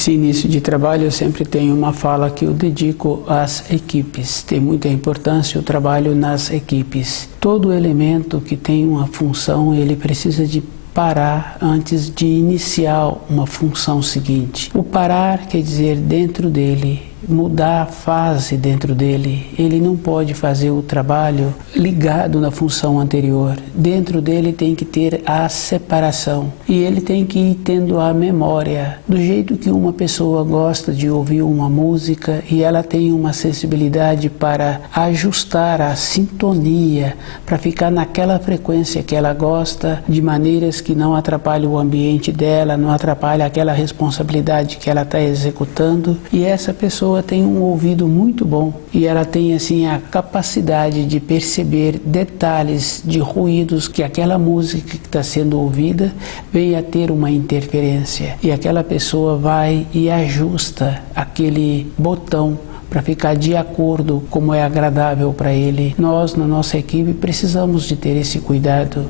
Esse início de trabalho eu sempre tenho uma fala que eu dedico às equipes. Tem muita importância o trabalho nas equipes. Todo elemento que tem uma função, ele precisa de parar antes de iniciar uma função seguinte. O parar quer dizer dentro dele, mudar a fase dentro dele. Ele não pode fazer o trabalho ligado na função anterior. Dentro dele tem que ter a separação e ele tem que ir tendo a memória. Do jeito que uma pessoa gosta de ouvir uma música e ela tem uma sensibilidade para ajustar a sintonia, para ficar naquela frequência que ela gosta, de maneiras que não atrapalhe o ambiente dela, não atrapalhe aquela responsabilidade que ela está executando. E essa pessoa tem um ouvido muito bom e ela tem assim a capacidade de perceber detalhes de ruídos que aquela música que está sendo ouvida venha a ter uma interferência, e aquela pessoa vai e ajusta aquele botão para ficar de acordo como é agradável para ele. Nós, na nossa equipe, precisamos de ter esse cuidado.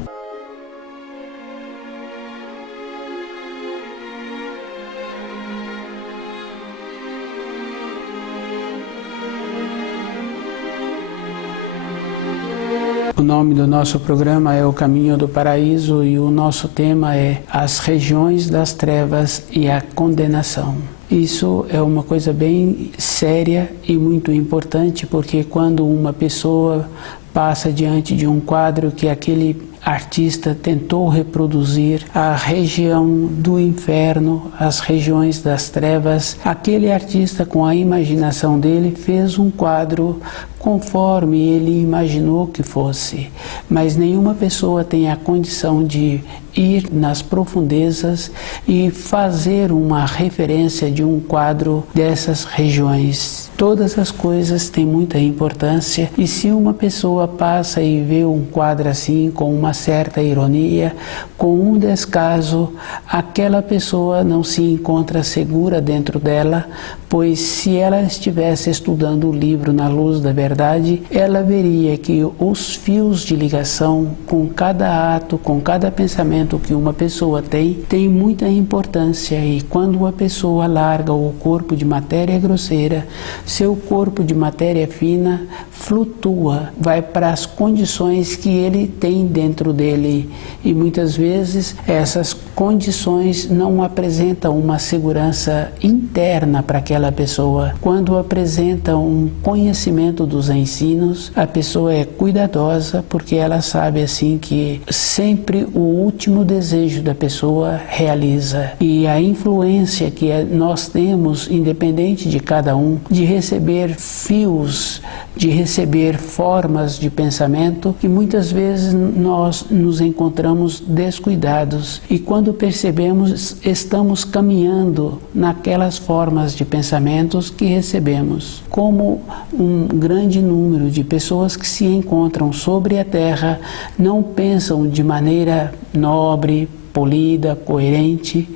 O nome do nosso programa é O Caminho do Paraíso e o nosso tema é As Regiões das Trevas e a Condenação. Isso é uma coisa bem séria e muito importante, porque quando uma pessoa passa diante de um quadro que aquele artista tentou reproduzir, a região do inferno, as regiões das trevas, aquele artista com a imaginação dele fez um quadro conforme ele imaginou que fosse, mas nenhuma pessoa tem a condição de ir nas profundezas e fazer uma referência de um quadro dessas regiões. Todas as coisas têm muita importância, e se uma pessoa passa e vê um quadro assim com uma certa ironia, com um descaso, aquela pessoa não se encontra segura dentro dela, pois se ela estivesse estudando o livro na luz da verdade, ela veria que os fios de ligação com cada ato, com cada pensamento que uma pessoa tem muita importância, e quando uma pessoa larga o corpo de matéria grosseira, seu corpo de matéria fina flutua, vai para as condições que ele tem dentro dele, e muitas vezes essas condições não apresentam uma segurança interna para aquela pessoa. Quando apresenta um conhecimento dos ensinos, a pessoa é cuidadosa, porque ela sabe assim que sempre o último desejo da pessoa realiza, e a influência que nós temos, independente de cada um, de receber fios, de receber formas de pensamento, que muitas vezes nós nos encontramos descuidados, e quando percebemos, estamos caminhando naquelas formas de pensamentos que recebemos. Como um grande número de pessoas que se encontram sobre a Terra não pensam de maneira nobre, polida, coerente,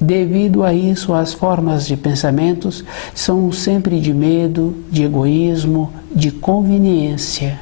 devido a isso, as formas de pensamentos são sempre de medo, de egoísmo, de conveniência.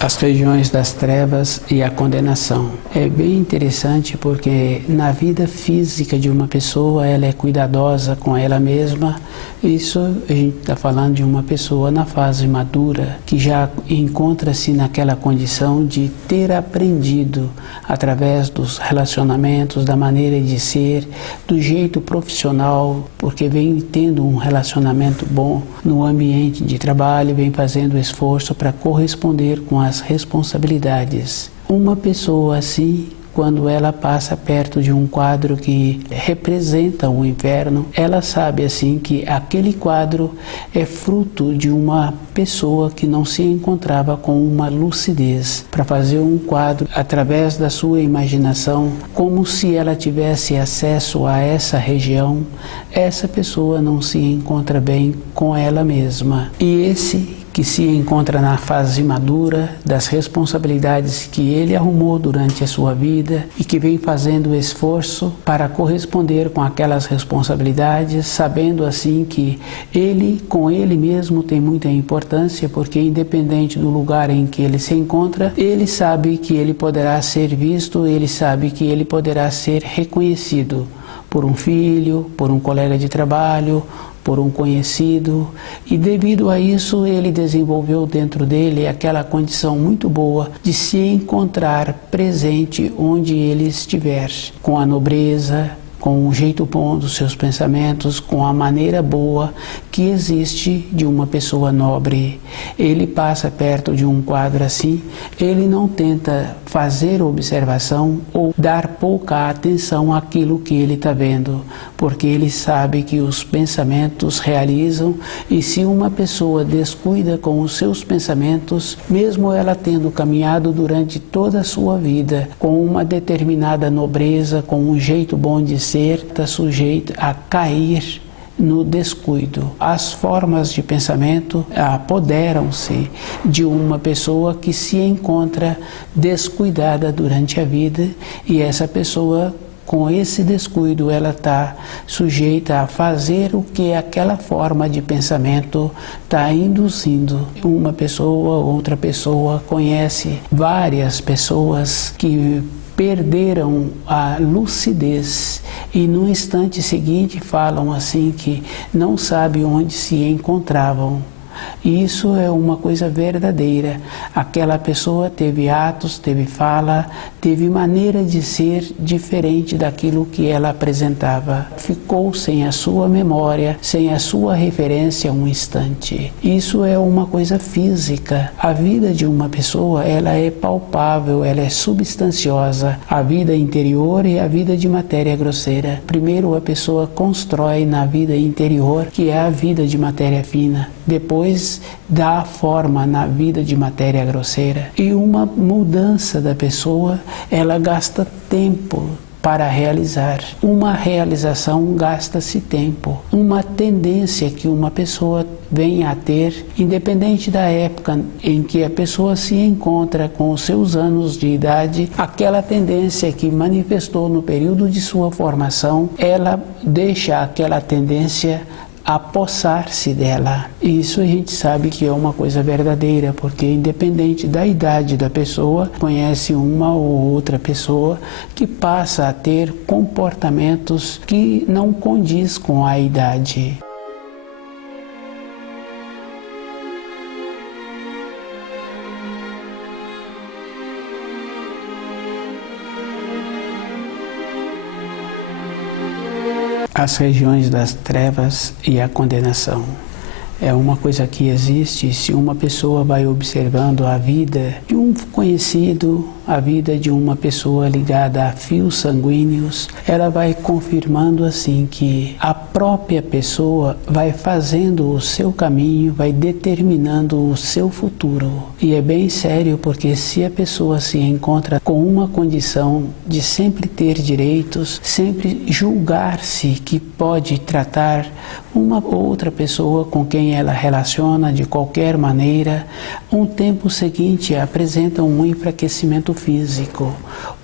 As regiões das trevas e a condenação. É bem interessante porque na vida física de uma pessoa, ela é cuidadosa com ela mesma. Isso a gente está falando de uma pessoa na fase madura, que já encontra-se naquela condição de ter aprendido através dos relacionamentos, da maneira de ser, do jeito profissional, porque vem tendo um relacionamento bom no ambiente de trabalho, vem fazendo esforço para corresponder com as responsabilidades. Uma pessoa assim, quando ela passa perto de um quadro que representa o inferno, ela sabe assim que aquele quadro é fruto de uma pessoa que não se encontrava com uma lucidez para fazer um quadro através da sua imaginação, como se ela tivesse acesso a essa região. Essa pessoa não se encontra bem com ela mesma. E esse que se encontra na fase madura das responsabilidades que ele arrumou durante a sua vida e que vem fazendo esforço para corresponder com aquelas responsabilidades, sabendo assim que ele, com ele mesmo, tem muita importância, porque independente do lugar em que ele se encontra, ele sabe que ele poderá ser visto, ele sabe que ele poderá ser reconhecido por um filho, por um colega de trabalho, por um conhecido, e devido a isso ele desenvolveu dentro dele aquela condição muito boa de se encontrar presente onde ele estiver, com a nobreza, com o jeito bom dos seus pensamentos, com a maneira boa que existe de uma pessoa nobre. Ele passa perto de um quadro assim, ele não tenta fazer observação ou dar pouca atenção àquilo que ele está vendo, porque ele sabe que os pensamentos realizam, e se uma pessoa descuida com os seus pensamentos, mesmo ela tendo caminhado durante toda a sua vida com uma determinada nobreza, com um jeito bom de ser, está sujeita a cair no descuido. As formas de pensamento apoderam-se de uma pessoa que se encontra descuidada durante a vida, e essa pessoa, com esse descuido, ela está sujeita a fazer o que aquela forma de pensamento está induzindo. Uma pessoa, outra pessoa, conhece várias pessoas que perderam a lucidez e no instante seguinte falam assim que não sabem onde se encontravam. E isso é uma coisa verdadeira. Aquela pessoa teve atos, teve fala, teve maneira de ser diferente daquilo que ela apresentava. Ficou sem a sua memória, sem a sua referência um instante. Isso é uma coisa física. A vida de uma pessoa, ela é palpável, ela é substanciosa. A vida interior e a vida de matéria grosseira. Primeiro a pessoa constrói na vida interior, que é a vida de matéria fina. Depois dá forma na vida de matéria grosseira. E uma mudança da pessoa, ela gasta tempo para realizar. Uma realização gasta-se tempo. Uma tendência que uma pessoa vem a ter, independente da época em que a pessoa se encontra com os seus anos de idade, aquela tendência que manifestou no período de sua formação, ela deixa aquela tendência apossar-se dela. Isso a gente sabe que é uma coisa verdadeira, porque independente da idade da pessoa, conhece uma ou outra pessoa que passa a ter comportamentos que não condiz com a idade. As regiões das trevas e a condenação. É uma coisa que existe se uma pessoa vai observando a vida de um conhecido, a vida de uma pessoa ligada a fios sanguíneos, ela vai confirmando assim que a própria pessoa vai fazendo o seu caminho, vai determinando o seu futuro. E é bem sério, porque se a pessoa se encontra com uma condição de sempre ter direitos, sempre julgar-se que pode tratar uma outra pessoa com quem ela relaciona de qualquer maneira, um tempo seguinte apresenta um enfraquecimento físico.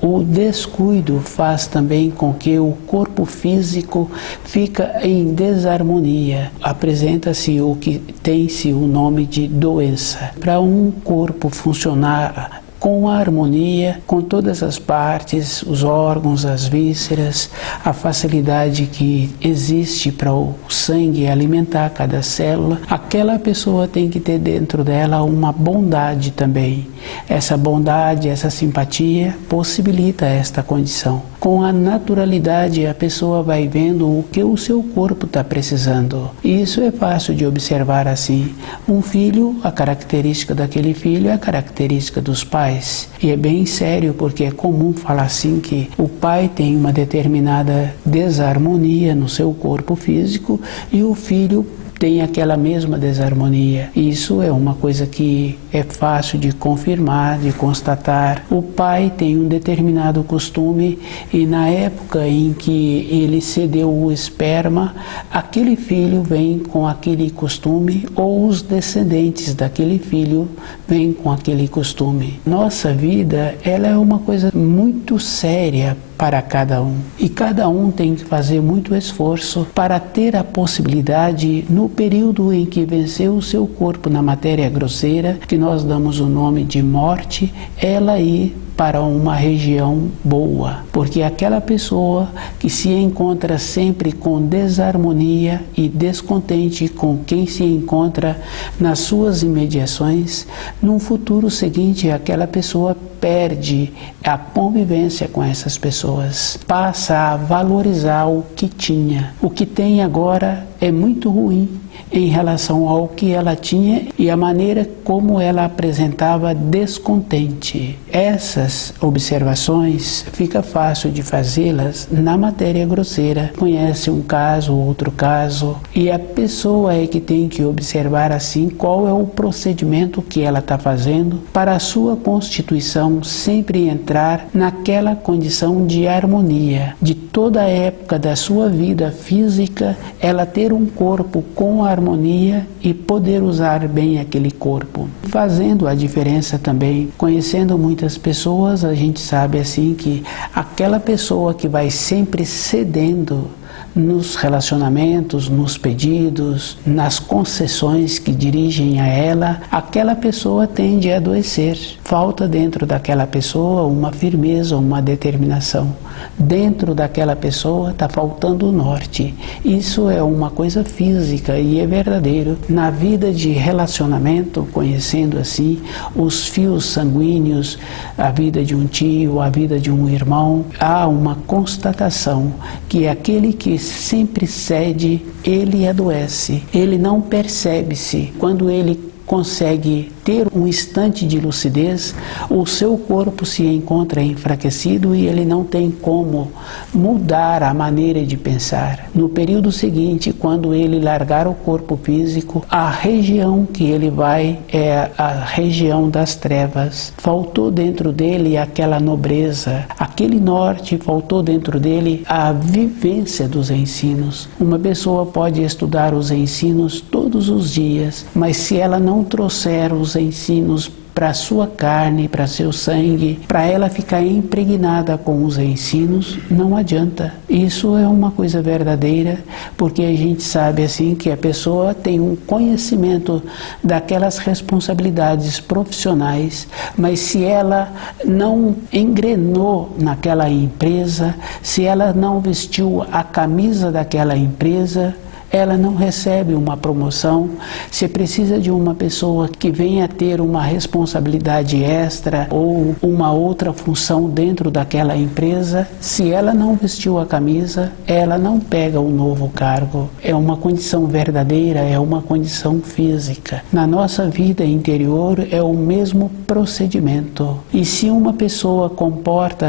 O descuido faz também com que o corpo físico fica em desarmonia. Apresenta-se o que tem-se o nome de doença. Para um corpo funcionar com a harmonia, com todas as partes, os órgãos, as vísceras, a facilidade que existe para o sangue alimentar cada célula, aquela pessoa tem que ter dentro dela uma bondade também. Essa bondade, essa simpatia possibilita esta condição. Com a naturalidade, a pessoa vai vendo o que o seu corpo está precisando. E isso é fácil de observar assim. Um filho, a característica daquele filho é a característica dos pais. E é bem sério, porque é comum falar assim que o pai tem uma determinada desarmonia no seu corpo físico e o filho tem aquela mesma desarmonia. Isso é uma coisa que é fácil de confirmar, de constatar. O pai tem um determinado costume e na época em que ele cedeu o esperma, aquele filho vem com aquele costume ou os descendentes daquele filho vêm com aquele costume. Nossa vida, ela é uma coisa muito séria para cada um. E cada um tem que fazer muito esforço para ter a possibilidade, no período em que venceu o seu corpo na matéria grosseira, que nós damos o nome de morte, ela ir para uma região boa, porque aquela pessoa que se encontra sempre com desarmonia e descontente com quem se encontra nas suas imediações, no futuro seguinte aquela pessoa perde a convivência com essas pessoas, passa a valorizar o que tinha. O que tem agora é muito ruim em relação ao que ela tinha e a maneira como ela apresentava descontente. Essas observações fica fácil de fazê-las na matéria grosseira. Conhece um caso, outro caso, e a pessoa é que tem que observar assim qual é o procedimento que ela está fazendo para a sua constituição sempre entrar naquela condição de harmonia, de toda a época da sua vida física, ela ter um corpo com harmonia e poder usar bem aquele corpo. Fazendo a diferença também, conhecendo muitas pessoas, a gente sabe assim que aquela pessoa que vai sempre cedendo nos relacionamentos, nos pedidos, nas concessões que dirigem a ela, aquela pessoa tende a adoecer. Falta dentro daquela pessoa uma firmeza, uma determinação. Dentro daquela pessoa está faltando o norte. Isso é uma coisa física e é verdadeiro. Na vida de relacionamento, conhecendo assim os fios sanguíneos, a vida de um tio, a vida de um irmão, há uma constatação que aquele que sempre cede, ele adoece. Ele não percebe-se. Quando ele consegue ter um instante de lucidez, o seu corpo se encontra enfraquecido e ele não tem como mudar a maneira de pensar. No período seguinte, quando ele largar o corpo físico, a região que ele vai é a região das trevas. Faltou dentro dele aquela nobreza, aquele norte, faltou dentro dele a vivência dos ensinos. Uma pessoa pode estudar os ensinos todos os dias, mas se ela não trouxer os ensinos para a sua carne, para seu sangue, para ela ficar impregnada com os ensinos, não adianta. Isso é uma coisa verdadeira, porque a gente sabe assim que a pessoa tem um conhecimento daquelas responsabilidades profissionais, mas se ela não engrenou naquela empresa, se ela não vestiu a camisa daquela empresa, ela não recebe uma promoção. Se precisa de uma pessoa que venha ter uma responsabilidade extra ou uma outra função dentro daquela empresa, se ela não vestiu a camisa, ela não pega o novo cargo. É uma condição verdadeira, é uma condição física. Na nossa vida interior é o mesmo procedimento. E se uma pessoa comporta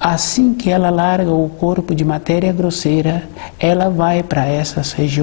assim que ela larga o corpo de matéria grosseira, ela vai para essas regiões.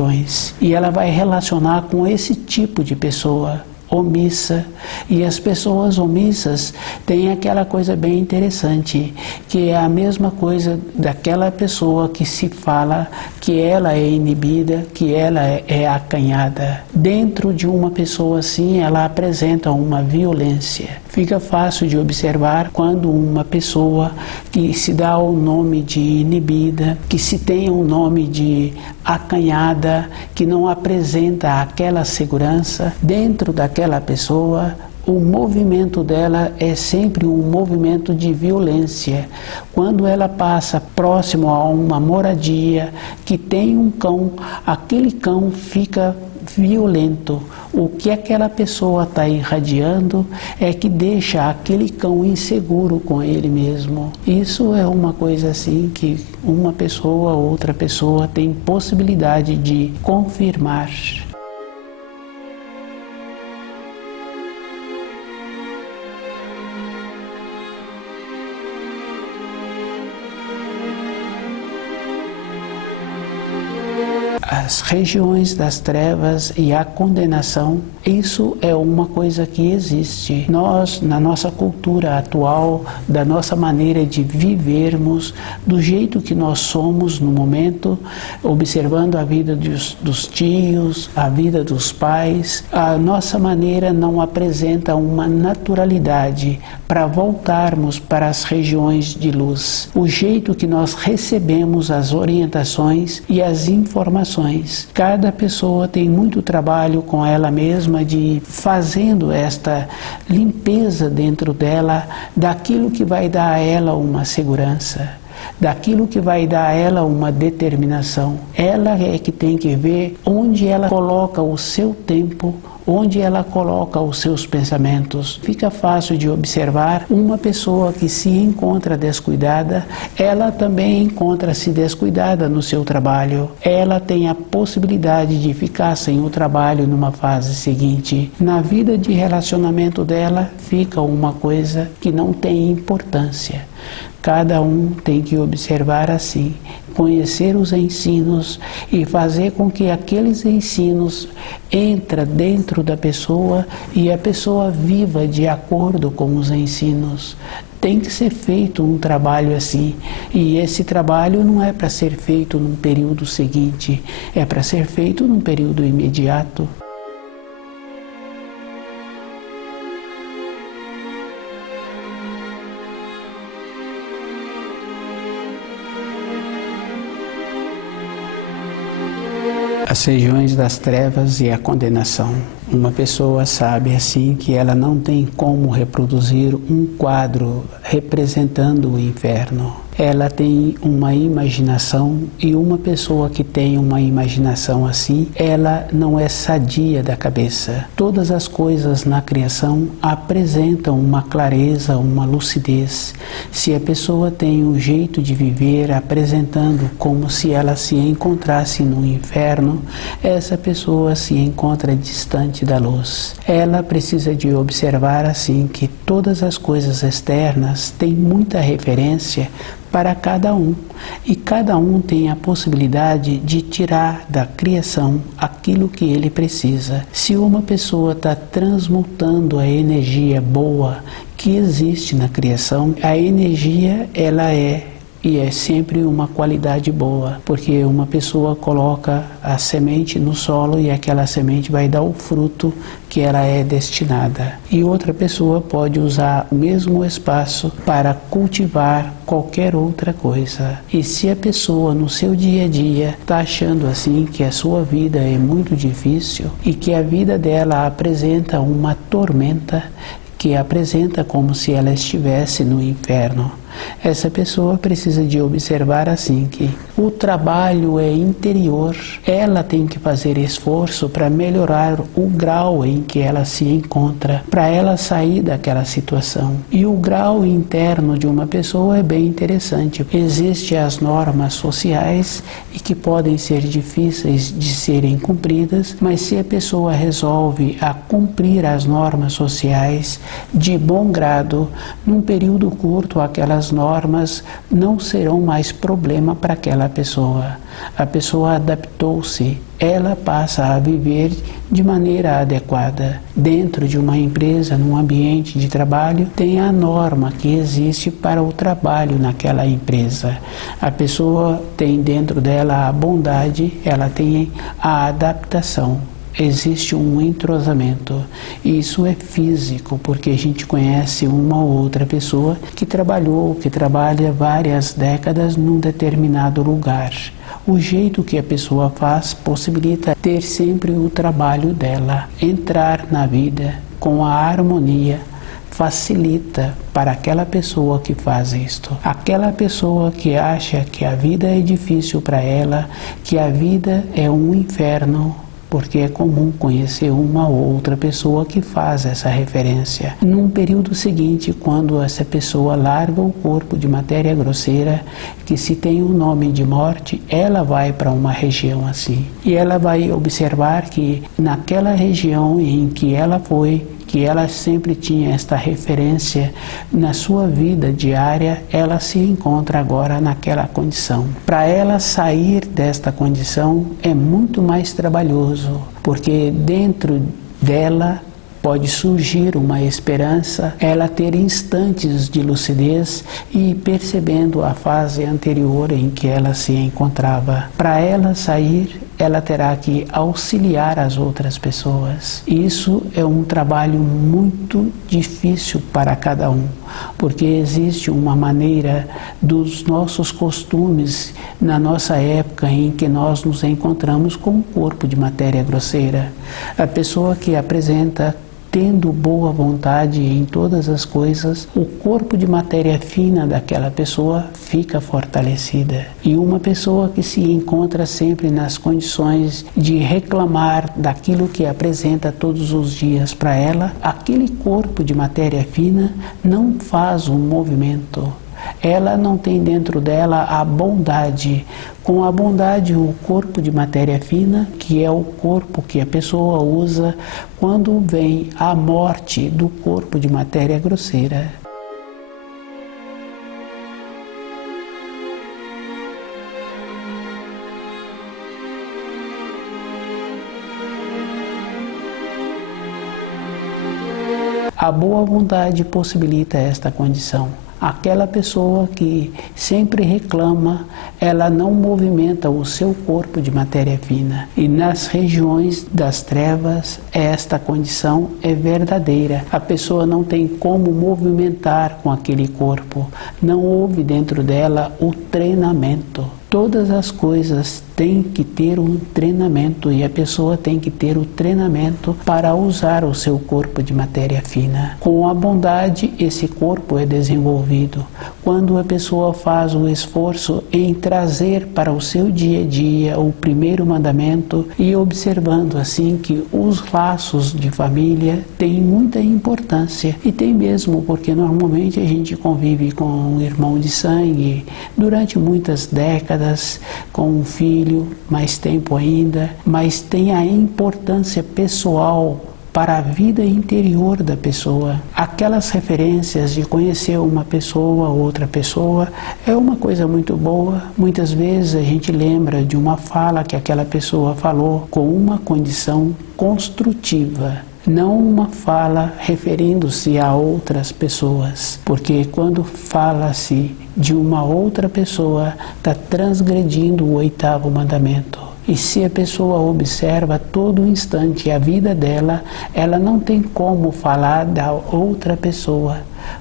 E ela vai relacionar com esse tipo de pessoa omissa. E as pessoas omissas têm aquela coisa bem interessante, que é a mesma coisa daquela pessoa que se fala que ela é inibida, que ela é acanhada. Dentro de uma pessoa assim, ela apresenta uma violência. Fica fácil de observar quando uma pessoa que se dá o nome de inibida, que se tem o nome de acanhada, que não apresenta aquela segurança, dentro daquela pessoa, o movimento dela é sempre um movimento de violência. Quando ela passa próximo a uma moradia que tem um cão, aquele cão fica violento. O que aquela pessoa está irradiando é que deixa aquele cão inseguro com ele mesmo. Isso é uma coisa assim que uma pessoa ou outra pessoa tem possibilidade de confirmar. as regiões das trevas e a condenação, isso é uma coisa que existe. Nós, na nossa cultura atual, da nossa maneira de vivermos, do jeito que nós somos no momento, observando a vida dos tios, a vida dos pais, a nossa maneira não apresenta uma naturalidade para voltarmos para as regiões de luz. O jeito que nós recebemos as orientações e as informações. Cada pessoa tem muito trabalho com ela mesma de fazendo esta limpeza dentro dela daquilo que vai dar a ela uma segurança, daquilo que vai dar a ela uma determinação. Ela é que tem que ver onde ela coloca o seu tempo, onde ela coloca os seus pensamentos. Fica fácil de observar uma pessoa que se encontra descuidada, ela também encontra-se descuidada no seu trabalho. Ela tem a possibilidade de ficar sem o trabalho numa fase seguinte. Na vida de relacionamento dela, fica uma coisa que não tem importância. Cada um tem que observar assim, conhecer os ensinos e fazer com que aqueles ensinos entrem dentro da pessoa e a pessoa viva de acordo com os ensinos. Tem que ser feito um trabalho assim, e esse trabalho não é para ser feito num período seguinte, é para ser feito num período imediato. As regiões das trevas e a condenação. Uma pessoa sabe assim que ela não tem como reproduzir um quadro representando o inferno. Ela tem uma imaginação, e uma pessoa que tem uma imaginação assim, ela não é sadia da cabeça. Todas as coisas na criação apresentam uma clareza, uma lucidez. Se a pessoa tem um jeito de viver apresentando como se ela se encontrasse no inferno, essa pessoa se encontra distante da luz. Ela precisa de observar assim que todas as coisas externas têm muita referência para cada um, e cada um tem a possibilidade de tirar da criação aquilo que ele precisa. Se uma pessoa está transmutando a energia boa que existe na criação, a energia ela é e é sempre uma qualidade boa, porque uma pessoa coloca a semente no solo e aquela semente vai dar o fruto que ela é destinada. E outra pessoa pode usar o mesmo espaço para cultivar qualquer outra coisa. E se a pessoa no seu dia a dia está achando assim que a sua vida é muito difícil e que a vida dela apresenta uma tormenta, que apresenta como se ela estivesse no inferno, essa pessoa precisa de observar assim que o trabalho é interior. Ela tem que fazer esforço para melhorar o grau em que ela se encontra, para ela sair daquela situação. E o grau interno de uma pessoa é bem interessante. Existem as normas sociais e que podem ser difíceis de serem cumpridas, mas se a pessoa resolve a cumprir as normas sociais de bom grado, num período curto aquelas normas não serão mais problema para aquela pessoa. A pessoa adaptou-se, ela passa a viver de maneira adequada. Dentro de uma empresa, num ambiente de trabalho, tem a norma que existe para o trabalho naquela empresa. A pessoa tem dentro dela a bondade, ela tem a adaptação. Existe um entrosamento. Isso é físico, porque a gente conhece uma ou outra pessoa que trabalha várias décadas num determinado lugar. O jeito que a pessoa faz possibilita ter sempre o trabalho dela, entrar na vida com a harmonia, facilita para aquela pessoa que faz isto. Aquela pessoa que acha que a vida é difícil para ela, que a vida é um inferno, porque é comum conhecer uma ou outra pessoa que faz essa referência. Num período seguinte, quando essa pessoa larga o corpo de matéria grosseira, que se tem um nome de morte, ela vai para uma região assim. E ela vai observar que naquela região em que ela foi, porque ela sempre tinha esta referência na sua vida diária, ela se encontra agora naquela condição. Para ela sair desta condição é muito mais trabalhoso, porque dentro dela pode surgir uma esperança, ela ter instantes de lucidez e percebendo a fase anterior em que ela se encontrava. Para ela sair, ela terá que auxiliar as outras pessoas. Isso é um trabalho muito difícil para cada um, porque existe uma maneira dos nossos costumes na nossa época em que nós nos encontramos com um corpo de matéria grosseira. A pessoa que apresenta tendo boa vontade em todas as coisas, o corpo de matéria fina daquela pessoa fica fortalecida. E uma pessoa que se encontra sempre nas condições de reclamar daquilo que apresenta todos os dias para ela, aquele corpo de matéria fina não faz um movimento. Ela não tem dentro dela a bondade. Com a bondade, o corpo de matéria fina, que é o corpo que a pessoa usa quando vem a morte do corpo de matéria grosseira. A boa vontade possibilita esta condição. Aquela pessoa que sempre reclama, ela não movimenta o seu corpo de matéria fina. E nas regiões das trevas, esta condição é verdadeira. A pessoa não tem como movimentar com aquele corpo. Não houve dentro dela o treinamento. Todas as coisas têm que ter um treinamento e a pessoa tem que ter o treinamento para usar o seu corpo de matéria fina. Com a bondade, esse corpo é desenvolvido. Quando a pessoa faz o esforço em trazer para o seu dia a dia o primeiro mandamento e observando assim que os laços de família têm muita importância. E tem mesmo, porque normalmente a gente convive com um irmão de sangue durante muitas décadas, com um filho, mais tempo ainda, mas tem a importância pessoal para a vida interior da pessoa. Aquelas referências de conhecer uma pessoa, outra pessoa, é uma coisa muito boa. Muitas vezes a gente lembra de uma fala que aquela pessoa falou com uma condição construtiva. Não uma fala referindo-se a outras pessoas, porque quando fala-se de uma outra pessoa, está transgredindo o 8º mandamento. E se a pessoa observa todo instante a vida dela, ela não tem como falar da outra pessoa,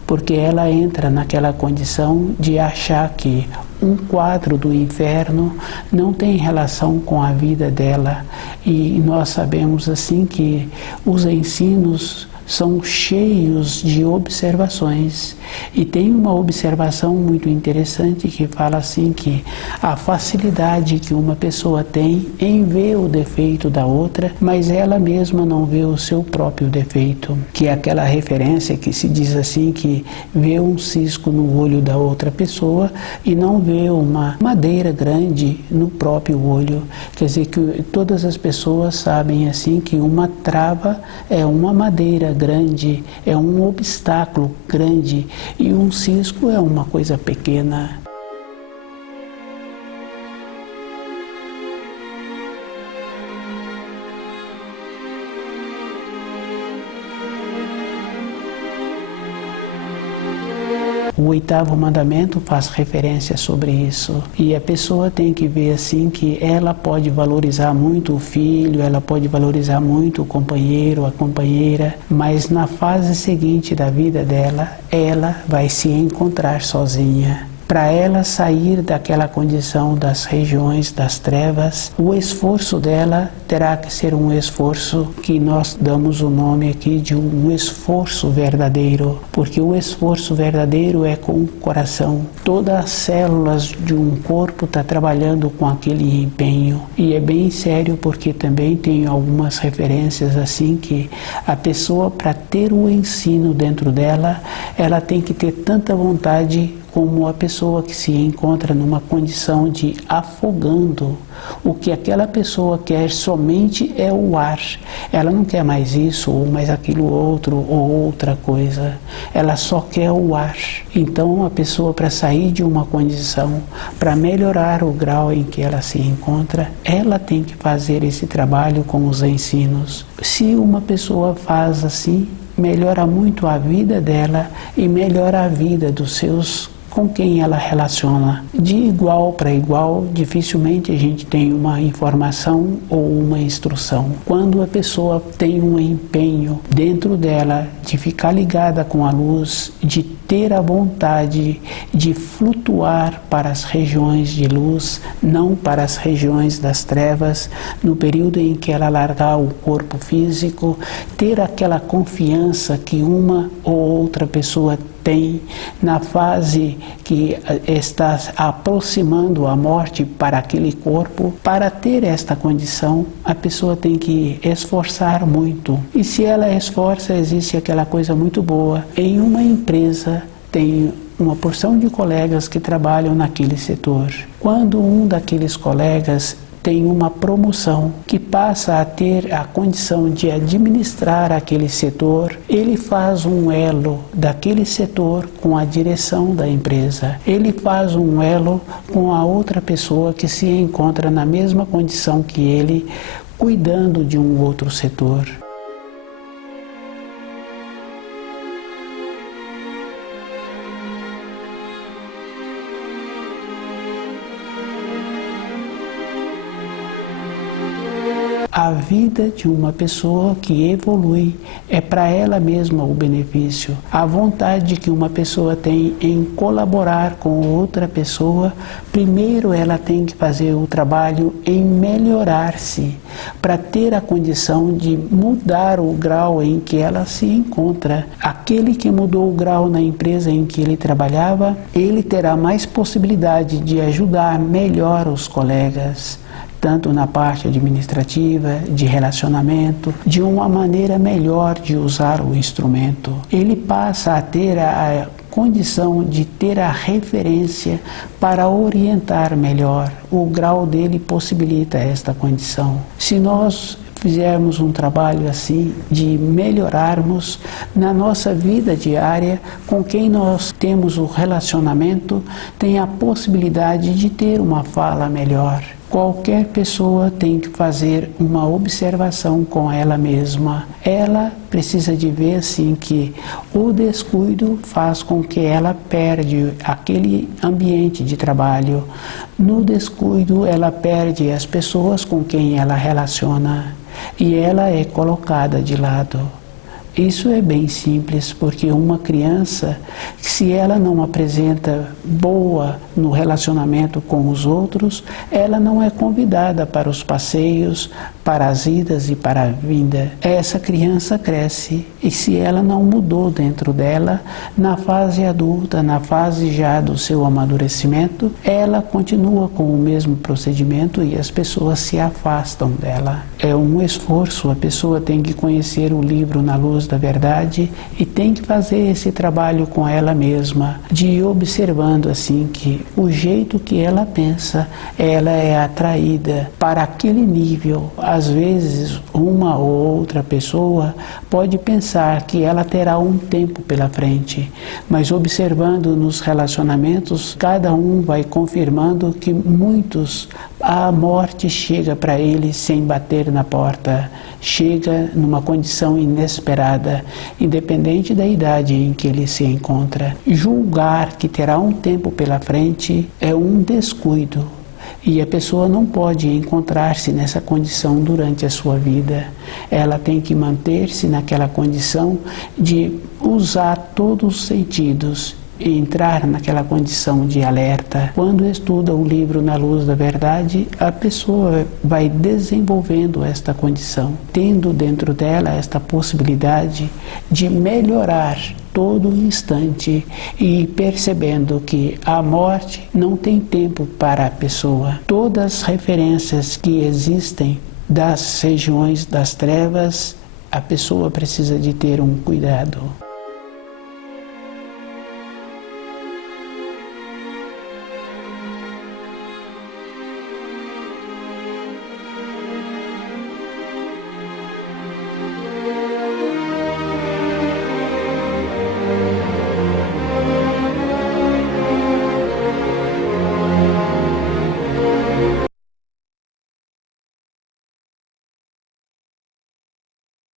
porque ela entra naquela condição de achar que um quadro do inferno não tem relação com a vida dela. E nós sabemos assim que os ensinos são cheios de observações. E tem uma observação muito interessante que fala assim que a facilidade que uma pessoa tem em ver o defeito da outra, mas ela mesma não vê o seu próprio defeito, que é aquela referência que se diz assim que vê um cisco no olho da outra pessoa e não vê uma madeira grande no próprio olho. Quer dizer que todas as pessoas sabem assim que uma trava é uma madeira grande, é um obstáculo grande, e um cisco é uma coisa pequena. O 8º mandamento faz referência sobre isso. E a pessoa tem que ver assim que ela pode valorizar muito o filho, ela pode valorizar muito o companheiro, a companheira, mas na fase seguinte da vida dela, ela vai se encontrar sozinha. Para ela sair daquela condição das regiões das trevas, o esforço dela terá que ser um esforço que nós damos o nome aqui de um esforço verdadeiro, porque o esforço verdadeiro é com o coração. Todas as células de um corpo estão trabalhando com aquele empenho, e é bem sério porque também tem algumas referências assim que a pessoa, para ter o ensino dentro dela, ela tem que ter tanta vontade como a pessoa que se encontra numa condição de afogando. O que aquela pessoa quer somente é o ar. Ela não quer mais isso ou mais aquilo outro ou outra coisa. Ela só quer o ar. Então a pessoa, para sair de uma condição, para melhorar o grau em que ela se encontra, ela tem que fazer esse trabalho com os ensinos. Se uma pessoa faz assim, melhora muito a vida dela e melhora a vida dos seus com quem ela relaciona. De igual para igual, dificilmente a gente tem uma informação ou uma instrução. Quando a pessoa tem um empenho dentro dela de ficar ligada com a luz, de ter a vontade de flutuar para as regiões de luz, não para as regiões das trevas, no período em que ela largar o corpo físico, ter aquela confiança que uma ou outra pessoa tem na fase que está aproximando a morte para aquele corpo. Para ter esta condição, a pessoa tem que esforçar muito. E se ela esforça, existe aquela coisa muito boa. Em uma empresa, tem uma porção de colegas que trabalham naquele setor. Quando um daqueles colegas tem uma promoção, que passa a ter a condição de administrar aquele setor, ele faz um elo daquele setor com a direção da empresa. Ele faz um elo com a outra pessoa que se encontra na mesma condição que ele, cuidando de um outro setor. A vida de uma pessoa que evolui é para ela mesma o benefício. A vontade que uma pessoa tem em colaborar com outra pessoa, primeiro ela tem que fazer o trabalho em melhorar-se, para ter a condição de mudar o grau em que ela se encontra. Aquele que mudou o grau na empresa em que ele trabalhava, ele terá mais possibilidade de ajudar melhor os colegas, tanto na parte administrativa, de relacionamento, de uma maneira melhor de usar o instrumento. Ele passa a ter a condição de ter a referência para orientar melhor. O grau dele possibilita esta condição. Se nós fizermos um trabalho assim, de melhorarmos na nossa vida diária, com quem nós temos o relacionamento, tem a possibilidade de ter uma fala melhor. Qualquer pessoa tem que fazer uma observação com ela mesma. Ela precisa de ver assim que o descuido faz com que ela perde aquele ambiente de trabalho. No descuido, ela perde as pessoas com quem ela relaciona e ela é colocada de lado. Isso é bem simples, porque uma criança, se ela não apresenta boa no relacionamento com os outros, ela não é convidada para os passeios, para as idas e para a vinda. Essa criança cresce e se ela não mudou dentro dela, na fase adulta, na fase já do seu amadurecimento, ela continua com o mesmo procedimento e as pessoas se afastam dela. É um esforço, a pessoa tem que conhecer o livro Na Luz da Verdade e tem que fazer esse trabalho com ela mesma, de ir observando assim que o jeito que ela pensa, ela é atraída para aquele nível. Às vezes, uma ou outra pessoa pode pensar que ela terá um tempo pela frente, mas observando nos relacionamentos, cada um vai confirmando que muitos, a morte chega para eles sem bater na porta, chega numa condição inesperada, independente da idade em que ele se encontra. Julgar que terá um tempo pela frente é um descuido. E a pessoa não pode encontrar-se nessa condição durante a sua vida. Ela tem que manter-se naquela condição de usar todos os sentidos e entrar naquela condição de alerta. Quando estuda o livro Na Luz da Verdade, a pessoa vai desenvolvendo esta condição, tendo dentro dela esta possibilidade de melhorar todo instante e percebendo que a morte não tem tempo para a pessoa. Todas as referências que existem das regiões das trevas, a pessoa precisa de ter um cuidado.